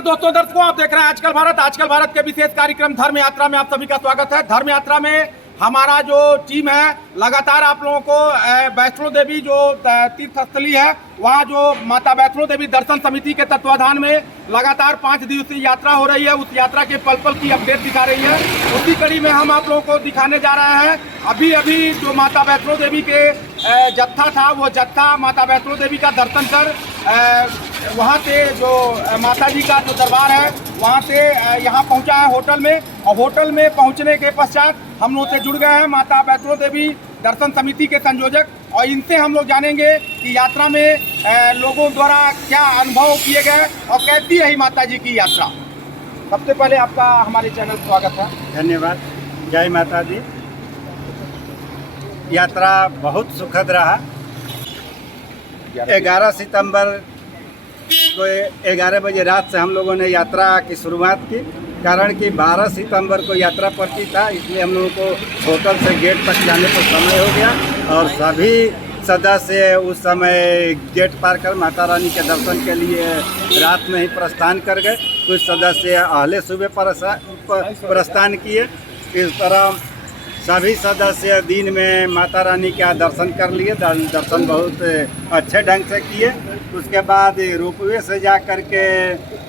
नमस्कार दर्शकों, आप देख रहे हैं आजकल भारत के विशेष कार्यक्रम धर्म यात्रा में आप सभी का स्वागत है। धर्म यात्रा में हमारा जो टीम है लगातार आप लोगों को वैष्णो देवी जो तीर्थ स्थली है वहाँ जो माता वैष्णो देवी दर्शन समिति के तत्वाधान में लगातार 5 दिवसीय यात्रा हो रही है। उस यात्रा के पल पल की अपडेट दिखा रही है। उसी कड़ी में हम आप लोगों को दिखाने जा रहे हैं अभी जो माता वैष्णो देवी के जत्था था, वो जत्था माता वैष्णो देवी का दर्शन कर वहाँ से जो माता जी का जो दरबार है वहाँ से यहाँ पहुँचा है होटल में। और होटल में पहुँचने के पश्चात हम लोग से जुड़ गए हैं माता वैष्णो देवी दर्शन समिति के संयोजक, और इनसे हम लोग जानेंगे कि यात्रा में लोगों द्वारा क्या अनुभव किए गए और कैसी रही माता जी की यात्रा। सबसे पहले आपका हमारे चैनल पर स्वागत है। धन्यवाद। जय माता दी। यात्रा बहुत सुखद रहा। 11 सितंबर को 11 बजे रात से हम लोगों ने यात्रा की शुरुआत की, कारण कि 12 सितंबर को यात्रा पर्ची था, इसलिए हम लोगों को होटल से गेट तक जाने को समय हो गया और सभी सदस्य उस समय गेट पार कर माता रानी के दर्शन के लिए रात में ही प्रस्थान कर गए। कुछ सदस्य अहले सुबह प्रस्थान किए। इस तरह सभी सदस्य दिन में माता रानी का दर्शन कर लिए। दर्शन बहुत अच्छे ढंग से किए। उसके बाद रोपवे से जा कर के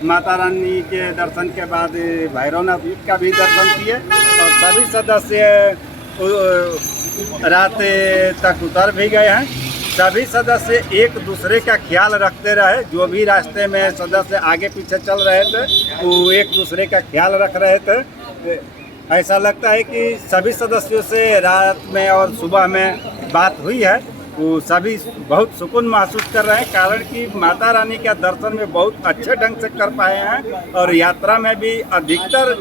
माता रानी के दर्शन के बाद भैरवनाथ का भी दर्शन किए और सभी सदस्य रात तक उतर भी गए हैं। सभी सदस्य एक दूसरे का ख्याल रखते रहे। जो भी रास्ते में सदस्य आगे पीछे चल रहे थे वो एक दूसरे का ख्याल रख रहे थे। ऐसा लगता है कि सभी सदस्यों से रात में और सुबह में बात हुई है, वो सभी बहुत सुकून महसूस कर रहे हैं, कारण कि माता रानी का दर्शन में बहुत अच्छे ढंग से कर पाए हैं। और यात्रा में भी अधिकतर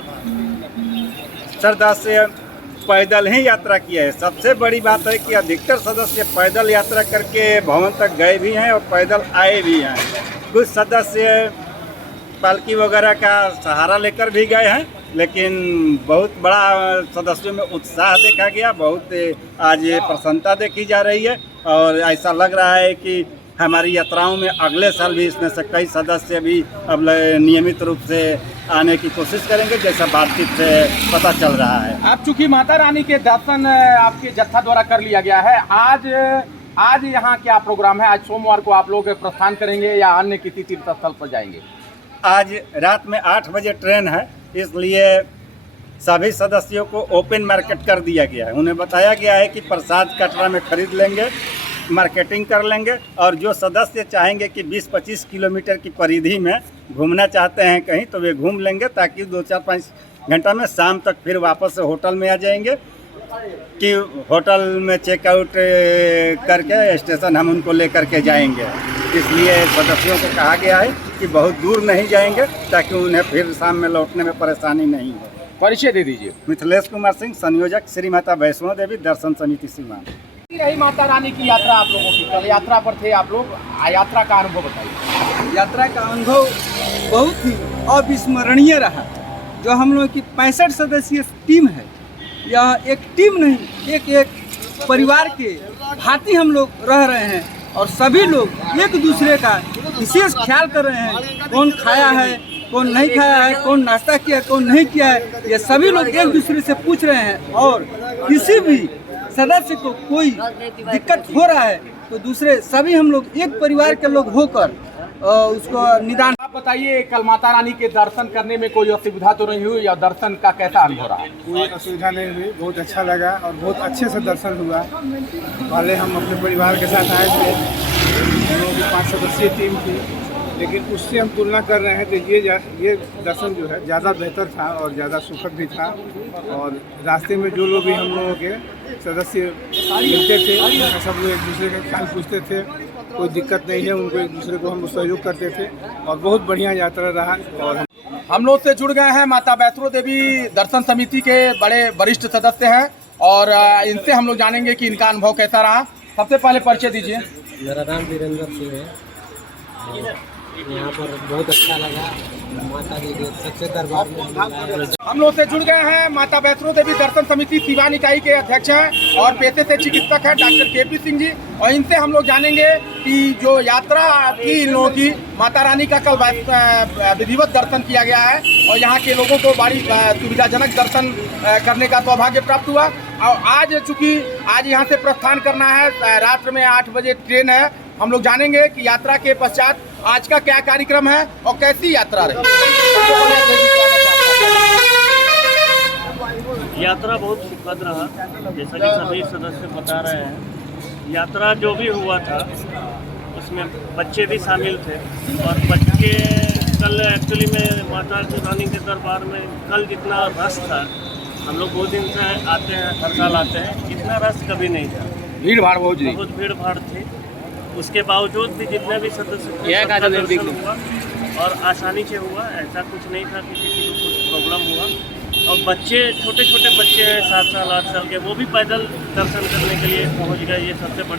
सदस्य पैदल ही यात्रा किए हैं। सबसे बड़ी बात है कि अधिकतर सदस्य पैदल यात्रा करके भवन तक गए भी हैं और पैदल आए भी हैं। कुछ सदस्य पालकी वगैरह का सहारा लेकर भी गए हैं, लेकिन बहुत बड़ा सदस्यों में उत्साह देखा गया। बहुत आज प्रसन्नता देखी जा रही है और ऐसा लग रहा है कि हमारी यात्राओं में अगले साल भी इसमें से कई सदस्य भी अब नियमित रूप से आने की कोशिश करेंगे, जैसा बातचीत से पता चल रहा है। आप चूंकि माता रानी के दर्शन आपके जत्था द्वारा कर लिया गया है, आज यहाँ क्या प्रोग्राम है? आज सोमवार को आप लोग प्रस्थान करेंगे या अन्य किसी तीर्थ स्थल पर जाएंगे? आज रात में 8 बजे ट्रेन है, इसलिए सभी सदस्यों को ओपन मार्केट कर दिया गया है। उन्हें बताया गया है कि प्रसाद कटरा में खरीद लेंगे, मार्केटिंग कर लेंगे, और जो सदस्य चाहेंगे कि 20-25 किलोमीटर की परिधि में घूमना चाहते हैं कहीं तो वे घूम लेंगे, ताकि 2-4-5 घंटा में शाम तक फिर वापस होटल में आ जाएंगे कि होटल में चेकआउट करके स्टेशन हम उनको लेकर के जाएंगे। इसलिए सदस्यों को कहा गया है कि बहुत दूर नहीं जाएंगे, ताकि उन्हें फिर शाम में लौटने में परेशानी नहीं हो। परिचय दे दीजिए। मिथिलेश कुमार सिंह, संयोजक श्री माता वैष्णो देवी दर्शन समिति सीवान। रही माता रानी की यात्रा आप लोगों की, कल यात्रा पर थे आप लोग, यात्रा का अनुभव बताइए। यात्रा का अनुभव बहुत ही अविस्मरणीय रहा। जो हम लोगों की 65 सदस्यीय टीम है, यह एक टीम नहीं, एक परिवार के भांति हम लोग रह रहे हैं और सभी लोग एक दूसरे का विशेष ख्याल कर रहे हैं। कौन खाया है, कौन नहीं खाया है, कौन नाश्ता किया है, कौन नहीं किया है, ये सभी लोग एक दूसरे से पूछ रहे हैं। और किसी भी सदस्य को कोई दिक्कत हो रहा है तो दूसरे सभी हम लोग एक परिवार के लोग होकर उसको निदान। आप बताइए, कल माता रानी के दर्शन करने में कोई असुविधा तो नहीं हुई या दर्शन का कैसा अनुभव रहा? कोई असुविधा नहीं हुई, बहुत अच्छा लगा और बहुत अच्छे से दर्शन हुआ। पहले हम अपने परिवार के साथ आए थे, हम लोगों की 5 सदस्यीय टीम थी, लेकिन उससे हम तुलना कर रहे हैं तो ये दर्शन जो है ज़्यादा बेहतर था और ज़्यादा सुखद भी था। और रास्ते में जो लोग भी हम लोगों के सदस्य मिलते थे, सब लोग एक दूसरे का ख्याल पूछते थे, कोई दिक्कत नहीं है, उनको एक दूसरे को हम सहयोग करते थे और बहुत बढ़िया यात्रा रहा। और हम लोग से जुड़ गए हैं माता वैष्णो देवी दर्शन समिति के बड़े वरिष्ठ सदस्य हैं और इनसे हम लोग जानेंगे कि इनका अनुभव कैसा रहा। सबसे पहले परिचय दीजिए। मेरा नाम वीरेंद्र सिंह है। यहाँ पर बहुत अच्छा लगा। माता जी के सच्चे दरबार में हम लोग से जुड़ गए हैं माता वैष्णो देवी दर्शन समिति सीवान इकाई के अध्यक्ष हैं और पेशे से चिकित्सक हैं डॉक्टर केपी सिंह जी, और इनसे हम लोग जानेंगे कि जो यात्रा थी इन लोगों की, माता रानी का कल विधिवत दर्शन किया गया है और यहाँ के लोगों को बड़ी सुविधाजनक दर्शन करने का सौभाग्य प्राप्त हुआ। और आज चूँकि आज यहाँ से प्रस्थान करना है, रात्र में 8 बजे ट्रेन है, हम लोग जानेंगे कि यात्रा के पश्चात आज का क्या कार्यक्रम है और कैसी यात्रा रही। यात्रा बहुत सुखद रहा, जैसा कि सभी सदस्य बता रहे हैं। यात्रा जो भी हुआ था उसमें बच्चे भी शामिल थे और बच्चे कल एक्चुअली में माता रानी के दरबार में कल जितना रश था, हम लोग 2 दिन से आते हैं, हर साल आते हैं, इतना रश कभी नहीं था। भीड़ भाड़ बहुत भीड़ भाड़ थी। उसके बावजूद भी जितने भी सदस्य दर्शन हुआ और आसानी से हुआ, ऐसा कुछ नहीं था कि किसी को कुछ प्रॉब्लम हुआ। और बच्चे छोटे छोटे बच्चे हैं 7 साल 8 साल के, वो भी पैदल दर्शन करने के लिए पहुंच गए। ये सबसे बड़ी